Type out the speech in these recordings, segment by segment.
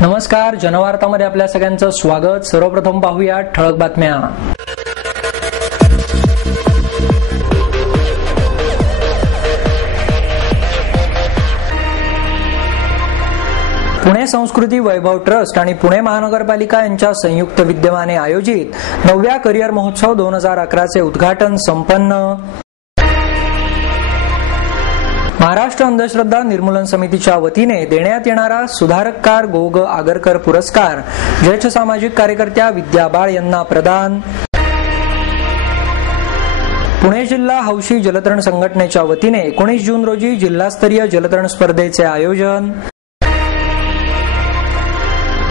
नमस्कार, जनवार्तामध्ये आपल्या सगळ्यांचं स्वागत। सर्वप्रथम पाहूया ठळक बातम्या। पुणे संस्कृती वैभव ट्रस्ट आणि पुणे महानगरपालिका यांच्या संयुक्त विद्यमाने आयोजित 9व्या करिअर महोत्सव 2011 चे उद्घाटन संपन्न। महाराष्ट्र अंधश्रद्धा निर्मूलन समितीच्या वतीने देण्यात येणारा सुधारककार गो ग आगरकर पुरस्कार ज्येष्ठ सामाजिक कार्यकर्त्या विद्या बाळ यांना प्रदान। पुणे जिल्हा हौशी जलतरण संघटनेच्या वतीने 19 जून रोजी जिल्हास्तरीय जलतरण स्पर्धेचे आयोजन।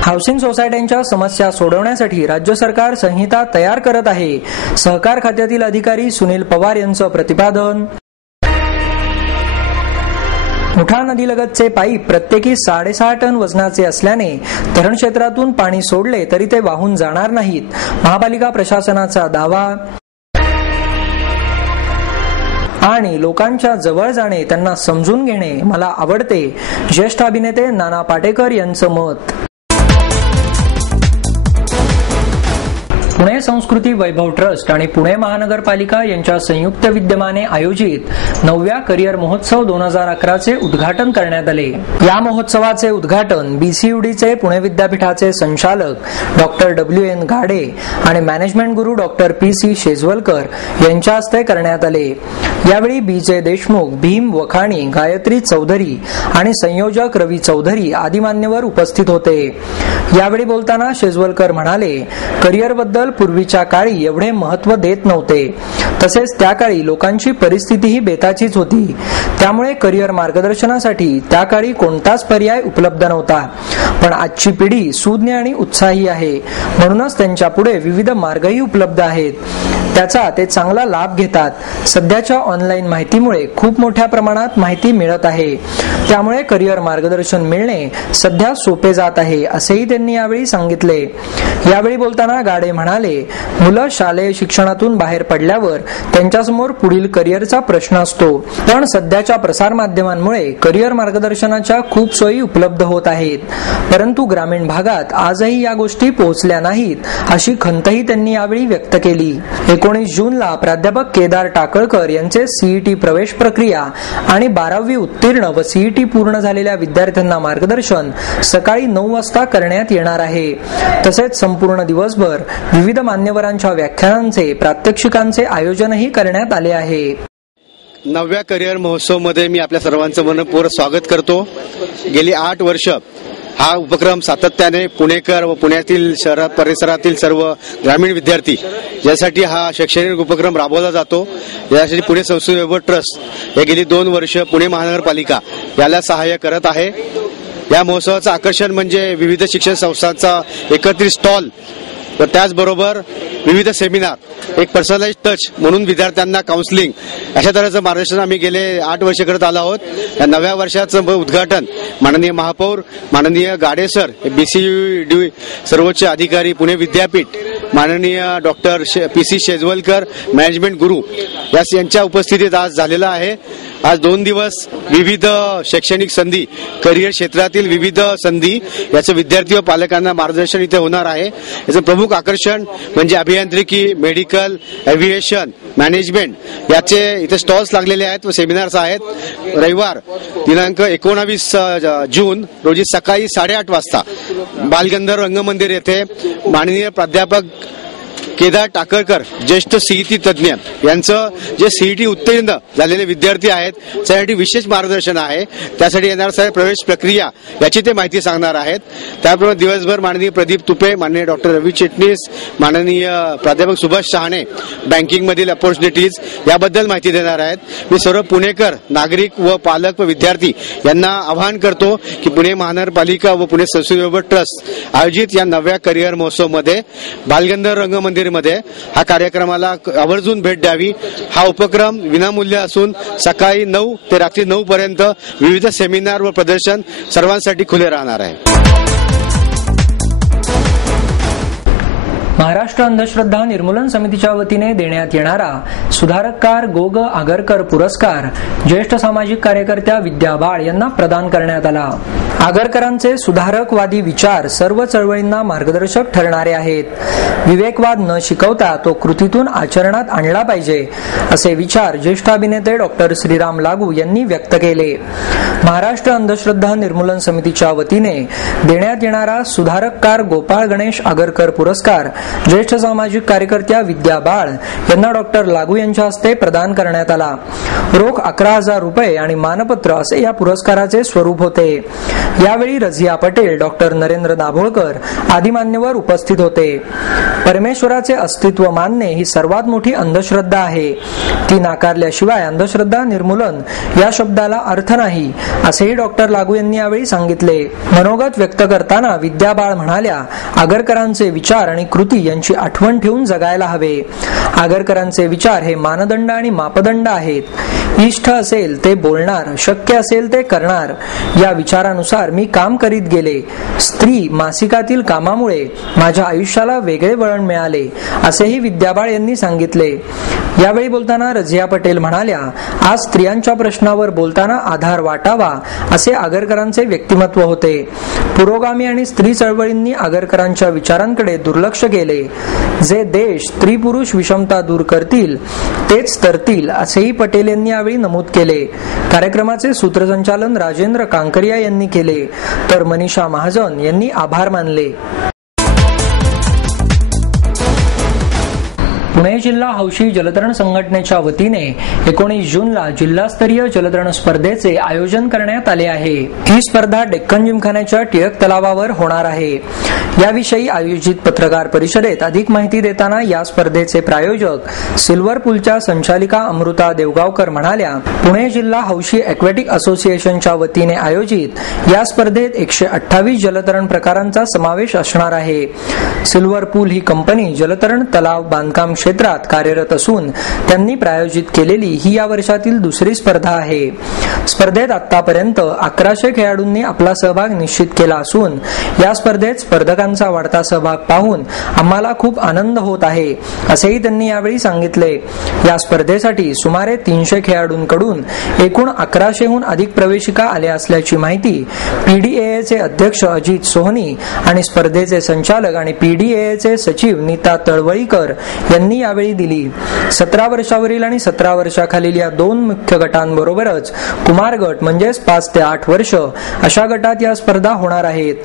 हाऊसिंग सोसायट्यांच्या समस्या सोडवण्यासाठी राज्य सरकार संहिता तयार करत आहे, सहकार खात्यातील अधिकारी सुनील पवार यांचं प्रतिपादन। मुठा नदीलगतचे पाईप प्रत्येकी 6.5 टन वजनाचे असल्याने धरण क्षेत्रातून पाणी सोडले तरी ते वाहून जाणार नाहीत, महापालिका प्रशासनाचा दावा। आणि लोकांच्या जवळ जाणे, त्यांना समजून घेणे मला आवडते, ज्येष्ठ अभिनेते नाना पाटेकर यांचं मत। पुणे संस्कृती वैभव ट्रस्ट आणि पुणे महानगरपालिका यांच्या संयुक्त विद्यमाने आयोजित 9व्या करिअर महोत्सव 2011 चे उद्घाटन करण्यात आले। या महोत्सवाचे उद्घाटन बीसीयूडीचे पुणे विद्यापीठाचे संचालक डॉक्टर WN घाडे आणि मॅनेजमेंट गुरु डॉक्टर PC शेजवलकर यांच्या हस्ते करण्यात आले। यावेळी BJ देशमुख, भीम वखाणी, गायत्री चौधरी आणि संयोजक रवी चौधरी आदी मान्यवर उपस्थित होते। यावेळी बोलताना शेजवलकर म्हणाले, करिअर बद्दल पूर्वीच्या काळी एवढे महत्त्व देत नव्हते, तसेच त्या काळी लोकांची परिस्थितीही बेताचीच होती, त्यामुळे करिअर मार्गदर्शनासाठी त्या काळी कोणताच पर्याय उपलब्ध नव्हता। पण आजची पिढी सुज्ञ आणि उत्साही आहे, म्हणूनच त्यांच्या पुढे विविध मार्गही उपलब्ध आहेत, त्याचा ते चांगला लाभ घेतात। सध्याच्या ऑनलाईन माहितीमुळे खूप मोठ्या प्रमाणात माहिती मिळत आहे, त्यामुळे करिअर मार्गदर्शन मिळणे सध्या सोपे जात आहे, असेही त्यांनी यावेळी सांगितले। यावेळी बोलताना गाडे म्हणाले, मुलं शालेय शिक्षणातून बाहेर पडल्यावर त्यांच्यासमोर पुढील करिअरचा प्रश्न असतो, पण सध्याच्या प्रसार माध्यमांमुळे करिअर मार्गदर्शनाच्या खूप सोयी उपलब्ध होत आहेत, परंतु ग्रामीण भागात आजही या गोष्टी पोहोचल्या नाहीत, अशी खंतही त्यांनी यावेळी व्यक्त केली। 19 जूनला प्राध्यापक केदार टाकळकर यांचे CET प्रवेश प्रक्रिया आणि 12वी उत्तीर्ण व CET पूर्ण झालेल्या विद्यार्थ्यांना मार्गदर्शन सकाळी 9 वाजता करण्यात येणार आहे। तसेच संपूर्ण दिवसभर विविध मान्यवरांच्या व्याख्यानांचे, प्रात्यक्षिकांचे आयोजनही करण्यात आले आहे। 9व्या करिअर महोत्सव मध्ये मी आपल्या सर्वांचं मनपूर्वक स्वागत करतो। गेली 8 वर्ष हा उपक्रम सातत्याने पुणेकर व पुण्यातील शहर परिसरातील सर्व ग्रामीण विद्यार्थी यासाठी हा शैक्षणिक उपक्रम राबवला जातो। यासाठी पुणे संस्कृती वैभव ट्रस्ट हे गेली 2 वर्ष पुणे महानगरपालिका याला सहाय्य करत आहे। या महोत्सवाचं आकर्षण म्हणजे विविध शिक्षण संस्थांचा एकत्रित स्टॉल व त्याचबरोबर विविध सेमिनार, एक पर्सनलाइज टच म्हणून विद्यार्थ्यांना काउन्सिलिंग अशा तऱ्हेचं मार्गदर्शन आम्ही गेले 8 वर्ष करत आलो आहोत। या नव्या वर्षाचं उद्घाटन माननीय महापौर माननीय गाडे सर, BCUD सर्वोच्च अधिकारी पुणे विद्यापीठ, माननीय डॉक्टर PC शेजवलकर मॅनेजमेंट गुरु यांच्या उपस्थितीत आज झालेला आहे। आज 2 दिवस विविध शैक्षणिक संधी, करिअर क्षेत्रातील विविध संधी याचं विद्यार्थी व पालकांना मार्गदर्शन इथे होणार आहे। याचं प्रमुख आकर्षण म्हणजे अभियांत्रिकी, मेडिकल, एव्हिएशन, मॅनेजमेंट याचे इथे स्टॉल्स लागलेले आहेत व सेमिनार्स आहेत। रविवार दिनांक 19 जून रोजी सकाळी 8:30 वाजता बालगंधर्व रंगमंदिर येथे माननीय प्राध्यापक केदार टाकळकर ज्येष्ठ CET तज्ज्ञ यांचं जे CET उत्तीर्ण झालेले विद्यार्थी आहेत त्यासाठी विशेष मार्गदर्शन आहे। त्यासाठी येणार प्रवेश प्रक्रिया याची ते माहिती सांगणार आहेत। त्याप्रमाणे दिवसभर माननीय प्रदीप तुपे, माननीय डॉक्टर रवी चिटणीस, माननीय प्राध्यापक सुभाष शहाणे बँकिंग मधील अपॉर्च्युनिटीज याबद्दल माहिती देणार आहेत। मी सर्व पुणेकर, नागरिक व पालक व विद्यार्थी यांना आवाहन करतो की पुणे महानगरपालिका व पुणे संस्कृती वैभव ट्रस्ट आयोजित या 9व्या करिअर महोत्सव मध्ये बालगंधर्व रंगमंदिर मध्ये हा कार्यक्रमाला आवर्जून भेट द्यावी। हा उपक्रम विनामूल्य असून सकाळी 9 ते रात्री 9 पर्यंत विविध सेमिनार व प्रदर्शन सर्वांसाठी खुले राहणार आहे। महाराष्ट्र अंधश्रद्धा निर्मूलन समितीच्या वतीने देण्यात येणारा सुधारककार गोग आगरकर पुरस्कार ज्येष्ठ सामाजिक कार्यकर्त्या विद्या बाळ यांना प्रदान करण्यात आला. आगरकरांचे सुधारकवादी विचार सर्व चळवळींना मार्गदर्शक ठरणारे आहेत. विवेकवाद न शिकवता तो कृतीतून आचरणात आणला पाहिजे असे विचार ज्येष्ठ अभिनेते डॉक्टर श्रीराम लागू यांनी व्यक्त केले. महाराष्ट्र अंधश्रद्धा निर्मूलन समितीच्या वतीने देण्यात येणारा सुधारककार गोपाळ गणेश आगरकर पुरस्कार ज्येष्ठ सामाजिक कार्यकर्त्या विद्या बाळ यांना डॉक्टर लागू यांच्या हस्ते प्रदान करण्यात आला. रोख 11,000 रुपये आणि मानपत्र असे या पुरस्काराचे स्वरूप होते. यावेळी रझिया पटेल, डॉक्टर नरेंद्र दाभोळकर आदी मान्यवर उपस्थित होते. परमेश्वराचे अस्तित्व मानणे ही सर्वात मोठी अंधश्रद्धा आहे. ती नाकारल्याशिवाय अंधश्रद्धा निर्मूलन या शब्दाला अर्थ नाही असेही डॉक्टर लागू यांनी यावेळी सांगितले. मनोगत व्यक्त करताना विद्या बाळ म्हणाल्या, आगरकरांचे विचार आणि कृती यांची आठवण ठेवून जगायला हवे. आगरकरांचे विचार हे मानदंड आणि मापदंड आहेत. इष्ट असेल ते बोलणार, शक्य असेल ते करणार. या विचारानुसार मी काम करीत गेले. स्त्री मासिकातील कामामुळे माझ्या आयुष्याला वेगळे वळण मिळाले असेही विद्याबाळ यांनी सांगितले. यावेळी बोलताना रझिया पटेल म्हणाल्या, आज स्त्रियांच्या प्रश्नावर बोलताना आधार वाटावा असे आगरकरांचे व्यक्तिमत्व होते. पुरोगामी आणि स्त्री चळवळींनी आगरकरांच्या विचारांकडे दुर्लक्ष केले. जे देश स्त्री पुरुष विषमता दूर करतील तेच तरतील असेही पटेल यांनी यावेळी नमूद केले. कार्यक्रमाचे सूत्रसंचालन राजेंद्र कांकरिया यांनी केले तर मनीषा महाजन यांनी आभार मानले. पुणे जिल्हा हौशी जलतरण संघटनेच्या वतीने 19 जूनला जिल्हास्तरीय जलतरण स्पर्धेचे आयोजन करण्यात आले आहे. ही स्पर्धा डेक्कन जिमखान्याच्या टिळक तलावावर होणार आहे. याविषयी आयोजित पत्रकार परिषदेत अधिक माहिती देताना या स्पर्धेचे प्रायोजक सिल्वर पूलच्या संचालिका अमृता देवगावकर म्हणाल्या, पुणे जिल्हा हौशी ॲक्वॅटिक असोसिएशनच्या वतीने आयोजित या स्पर्धेत 128 जलतरण प्रकारांचा समावेश असणार आहे. सिल्वर पूल ही कंपनी जलतरण तलाव बांधकाम क्षेत्रात कार्यरत असून त्यांनी प्रायोजित केलेली ही या वर्षातील दुसरी स्पर्धा आहे. स्पर्धेत आतापर्यंत 1100 खेळाडूंनी आपला सहभाग निश्चित केला असून या स्पर्धेत स्पर्धकांचा वाढता सहभाग पाहून आम्हाला खूप आनंद होत आहे असेही त्यांनी यावेळी सांगितले. या स्पर्धेसाठी सुमारे 300 खेळाडूंकडून एकूण 1100हून अधिक प्रवेशिका आल्या असल्याची माहिती पीडीएचे अध्यक्ष अजित सोहनी आणि स्पर्धेचे संचालक आणि पीडीएचे सचिव नीता तळवळीकर यांनी यावेळी दिली. 17 वर्षावरील आणि 17 वर्षाखालील या दोन मुख्य गटांबरोबरच कुमार गट म्हणजेच 5 ते 8 वर्ष अशा गटात या स्पर्धा होणार आहेत.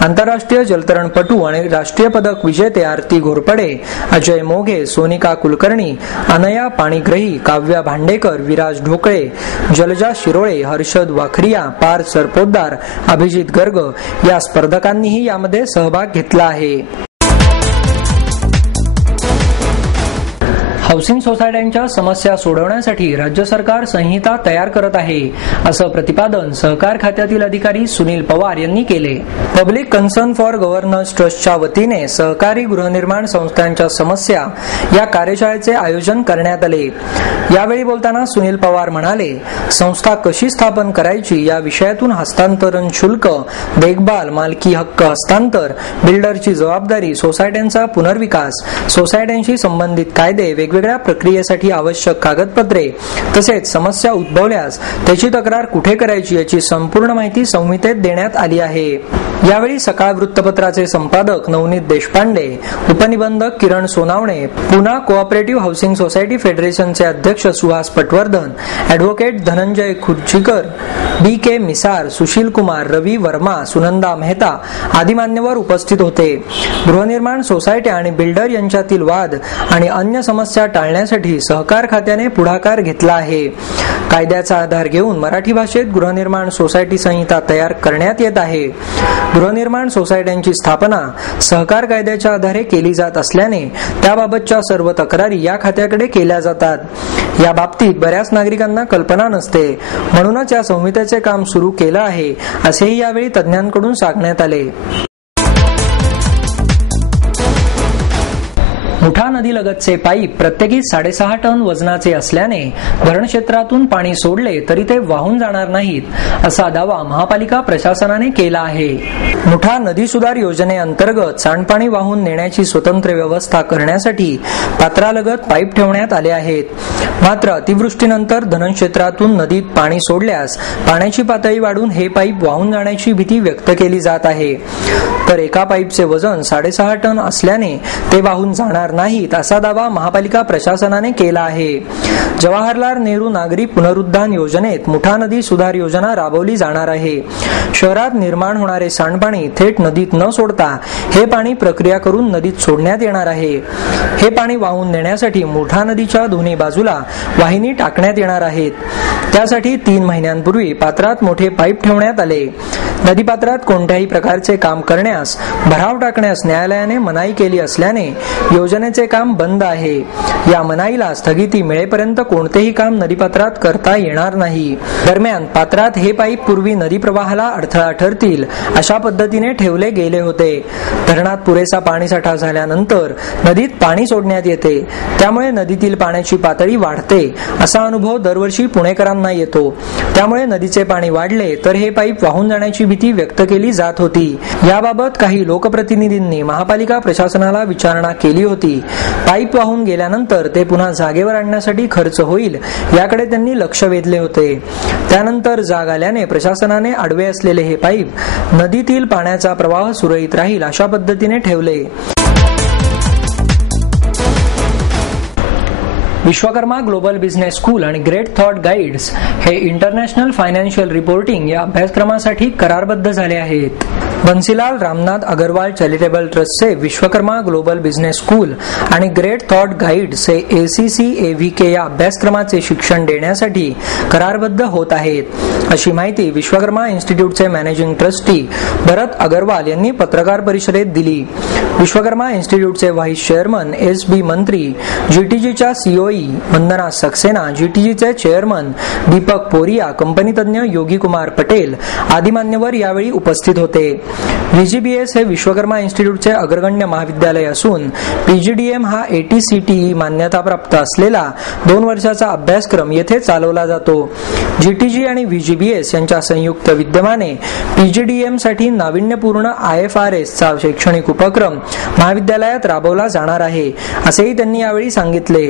आंतरराष्ट्रीय जलतरणपटू आणि राष्ट्रीय पदक विजेते आरती घोरपडे, अजय मोघे, सोनिका कुलकर्णी, अनया पाणीग्रही, काव्या भांडेकर, विराज ढोकळे, जलजा शिरोळे, हर्षद वाखरिया, पार्थ सरपोतदार, अभिजित गर्ग या स्पर्धकांनीही यामध्ये सहभाग घेतला आहे. हाऊसिंग सोसायट्यांच्या समस्या सोडवण्यासाठी राज्य सरकार संहिता तयार करत आहे असं प्रतिपादन सहकार खात्यातील अधिकारी सुनील पवार यांनी केले. पब्लिक कन्सर्न फॉर गव्हर्नन्स ट्रस्टच्या वतीने सहकारी गृहनिर्माण संस्थांच्या समस्या या कार्यशाळेचे आयोजन करण्यात आले. यावेळी बोलताना सुनील पवार म्हणाले, संस्था कशी स्थापन करायची या विषयातून हस्तांतरण शुल्क, देखभाल, मालकी हक्क हस्तांतर, बिल्डरची जबाबदारी, सोसायट्यांचा पुनर्विकास, सोसायट्यांशी संबंधित कायदे, वेगवेगळ्या प्रक्रियेसाठी आवश्यक कागदपत्रे तसेच समस्या उद्भवल्यास त्याची तक्रार कुठे करायची याची संपूर्ण माहिती संहितेत देण्यात आली आहे. यावेळी सकाळ वृत्तपत्राचे संपादक नवनीत देशपांडे, उपनिबंधक Kiran Sonawane, Poona cooperative housing society फेडरेशनचे अध्यक्ष Suhas Patwardhan, advocate Dhananjay Khurchikar, B K Misar, Sushil Kumar, Ravi Verma, Sunanda Mehta आदी मान्यवर उपस्थित होते. गृहनिर्माण सोसायट्या आणि बिल्डर यांच्यातील वाद आणि अन्य समस्या टाळण्यासाठी सहकार खात्याने पुढाकार घेतला आहे. कायद्याचा आधार घेऊन मराठी भाषेत गृहनिर्माण सोसायटी संहिता तयार करण्यात येत आहे. गृहनिर्माण सोसायट्यांची स्थापना सहकार कायद्याच्या आधारे केली जात असल्याने त्याबाबतच्या सर्व तक्रारी या खात्याकडे केल्या जातात. या बाबतीत बऱ्याच नागरिकांना कल्पना नसते, म्हणूनच या संहितेचे काम सुरू केलं आहे असेही यावेळी तज्ज्ञांकडून सांगण्यात आले. मुठा नदीलगतचे पाईप प्रत्येकी 6.5 टन वजनाचे असल्याने धरण क्षेत्रातून पाणी सोडले तरी ते वाहून जाणार नाहीत असा दावा महापालिका प्रशासनाने केला आहे. मुठा नदी सुधार योजनेअंतर्गत सांडपाणी वाहून नेण्याची स्वतंत्र व्यवस्था करण्यासाठी पात्रालगत पाईप ठेवण्यात आले आहेत. मात्र अतिवृष्टीनंतर धरण क्षेत्रातून नदीत पाणी सोडल्यास पाण्याची पातळी वाढून हे पाईप वाहून जाण्याची भीती व्यक्त केली जात आहे. तर एका पाईपचे वजन 6.5 टन असल्याने ते वाहून जाणार नाहीत असा दावा महापालिका प्रशासनाने केला आहे. जवाहरलाल नेहरू नागरी पुनरुद्धार योजनेत मुठा नदी सुधार योजना राबवली जाणार आहे. शहरात निर्माण होणारे सांडपाणी थेट नदीत न सोडता हे पाणी प्रक्रिया करून नदीत सोडण्यात येणार आहे. हे पाणी वाहून नेण्यासाठी मुठा नदीच्या दोन्ही बाजूला वाहिनी टाकण्यात येणार आहेत. त्यासाठी 3 महिन्यांपूर्वी पात्रात मोठे पाईप ठेवण्यात आले. नदीपात्रात कोणत्याही प्रकारचे काम करण्यास, भराव टाकण्यास न्यायालयाने मनाई केली असल्याने योजनेचे काम बंद आहे. या मनाईला स्थगिती मिळेपर्यंत कोणतेही काम नदीपात्रात करता येणार नाही. दरम्यान पात्रात हे पाईप पूर्वी नदी प्रवाहाला अडथळा ठरतील अशा पद्धतीने ठेवले गेले होते. धरणात पुरेसा पाणीसाठा झाल्यानंतर नदीत पाणी सोडण्यात येते. त्यामुळे नदीतील पाण्याची पातळी वाढते असा अनुभव दरवर्षी पुणेकरांना येतो. त्यामुळे नदीचे पाणी वाढले तर हे पाईप वाहून जाण्याची भीती व्यक्त केली जात होती. याबाबत काही लोकप्रतिनिधींनी महापालिका प्रशासनाला विचारणा केली होती. पाईप वाहून गेल्यानंतर ते पुन्हा जागेवर आणण्यासाठी खर्च होईल याकडे त्यांनी लक्ष वेधले होते. त्यानंतर जाग आल्याने प्रशासनाने आडवे असलेले हे पाईप नदीतील पाण्याचा प्रवाह सुरळीत राहील अशा पद्धतीने ठेवले. विश्वकर्मा ग्लोबल बिझनेस स्कूल आणि ग्रेट थॉट गाईड्स हे इंटरनॅशनल फायनान्शियल रिपोर्टिंग या अभ्यासक्रमासाठी करारबद्ध झाले आहेत. बन्सीलाल रामनाथ अगरवाल चॅरिटेबल ट्रस्टचे विश्वकर्मा ग्लोबल बिझनेस स्कूल आणि ग्रेट थॉट गाईड्स हे ACCAVK या अभ्यासक्रमाचे शिक्षण देण्यासाठी करारबद्ध होत आहेत, अशी माहिती विश्वकर्मा इन्स्टिट्यूटचे मॅनेजिंग ट्रस्टी भरत अगरवाल यांनी पत्रकार परिषदेत दिली. विश्वकर्मा इन्स्टिट्यूटचे व्हाईस चेअरमन SB मंत्री, GTGच्या COE वंदना सक्सेना, GTGचे चेअरमन दीपक पोरिया, कंपनी तज्ञ योगी कुमार पटेल आदी मान्यवर यावेळी उपस्थित होते. VGBS हे विश्वकर्मा इन्स्टिट्यूटचे अग्रगण्य महाविद्यालय असून PGDM हा ATCTE मान्यताप्राप्त असलेला 2 वर्षाचा अभ्यासक्रम येथे चालवला जातो. GTG आणि VGBS यांच्या संयुक्त विद्यमाने PGDM साठी नाविन्यपूर्ण IFRS चा शैक्षणिक उपक्रम महाविद्यालयात राबवला जाणार आहे, असेही त्यांनी यावेळी सांगितले.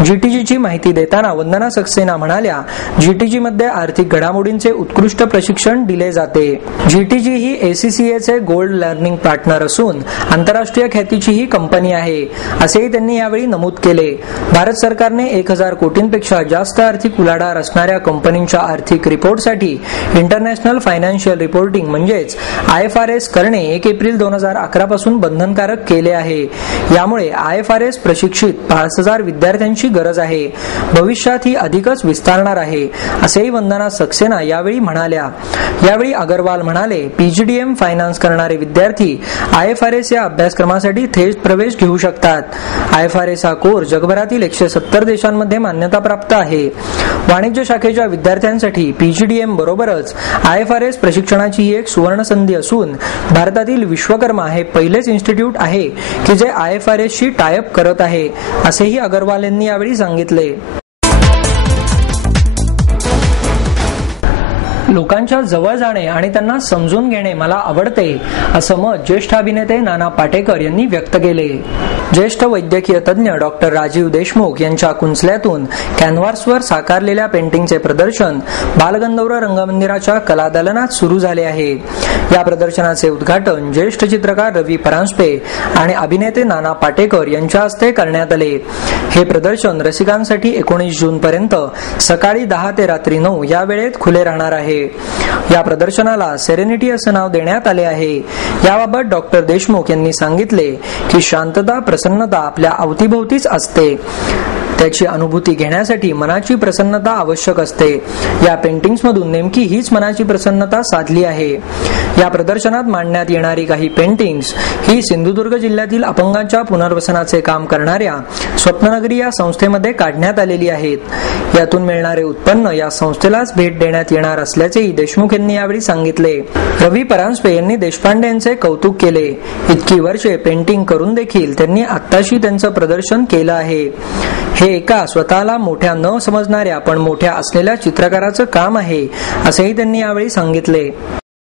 GTGची माहिती देताना वंदना सक्सेना म्हणाल्या, GTG मध्ये आर्थिक घडामोडींचे उत्कृष्ट प्रशिक्षण दिले जाते. GTG ही ACCAचे गोल्ड लर्निंग पार्टनर असून आंतरराष्ट्रीय ख्यातीची ही कंपनी आहे, असेही त्यांनी यावेळी नमूद केले. भारत सरकारने 1000 कोटींपेक्षा जास्त आर्थिक उलाढाल असणाऱ्या कंपनींच्या आर्थिक रिपोर्टसाठी इंटरनॅशनल फायनान्शियल रिपोर्टिंग म्हणजेच IFRS करणे 1 एप्रिल 2011 पासून बंधनकारक केले आहे. यामुळे IFRS प्रशिक्षित 5000 विद्यार्थ्यांची गरज आहे. भविष्यात ही अधिकच विस्तारणार आहे, असेही वंदना सक्सेना यावेळी म्हणाल्या. यावेळी अगरवाल म्हणाले, PGDM फायनान्स करणारे विद्यार्थी IFRS या अभ्यासक्रमासाठी थेट प्रवेश घेऊ शकतात. IFRS हा कोर्स जगभरातील 170 देशांमध्ये मान्यताप्राप्त आहे. वाणिज्य शाखेच्या विद्यार्थ्यांसाठी PGDM बरोबरच IFRS प्रशिक्षणाची ही एक सुवर्ण संधी असून भारतातील विश्वकर्मा हे पहिलेच इन्स्टिट्यूट आहे की जे IFRS शी टायअप करत आहे, असेही अगरवाल यांनी यावेळी सांगितले. लोकांच्या जवळ जाणे आणि त्यांना समजून घेणे मला आवडते, असं मत ज्येष्ठ अभिनेते नाना पाटेकर यांनी व्यक्त केले. ज्येष्ठ वैद्यकीय तज्ञ डॉक्टर राजीव देशमुख यांच्या कुंचल्यातून कॅनव्हासवर साकारलेल्या पेंटिंगचे प्रदर्शन बालगंधर्व रंगमंदिराच्या कलादालनात सुरू झाले आहे. या प्रदर्शनाचे उद्घाटन ज्येष्ठ चित्रकार रवी परांजपे आणि अभिनेते नाना पाटेकर यांच्या हस्ते करण्यात आले. हे प्रदर्शन रसिकांसाठी 19 जून पर्यंत सकाळी 10 ते रात्री 9 या वेळेत खुले राहणार आहे. या प्रदर्शनाला सेरेनिटी असे नाव देण्यात आले आहे. याबाबत डॉक्टर देशमुख यांनी सांगितले की शांतता, प्रसन्नता आपल्या अवतीभोवतीच असते. त्याची अनुभूती घेण्यासाठी मनाची प्रसन्नता आवश्यक असते. या पेंटिंग्स मधून नेमकी हीच मनाची प्रसन्नता साधली आहे. या प्रदर्शनात मांडण्यात येणारी काही पेंटिंग्स ही सिंधुदुर्ग जिल्ह्यातील अपंगांच्या पुनर्वसनाचे काम करणाऱ्या स्वप्ननगरी या संस्थेमध्ये काढण्यात आलेली आहेत. यातून मिळणारे उत्पन्न या संस्थेलाच भेट देण्यात येणार असल्याचेही देशमुख यांनी यावेळी सांगितले. रवी परांजपे यांनी देशपांडे यांचे कौतुक केले. इतकी वर्षे पेंटिंग करून देखील त्यांनी आत्ताशी त्यांचं प्रदर्शन केलं आहे. हे एका स्वतःला मोठ्या न समजणाऱ्या पण मोठ्या असलेल्या चित्रकाराचं काम आहे, असेही त्यांनी यावेळी सांगितले.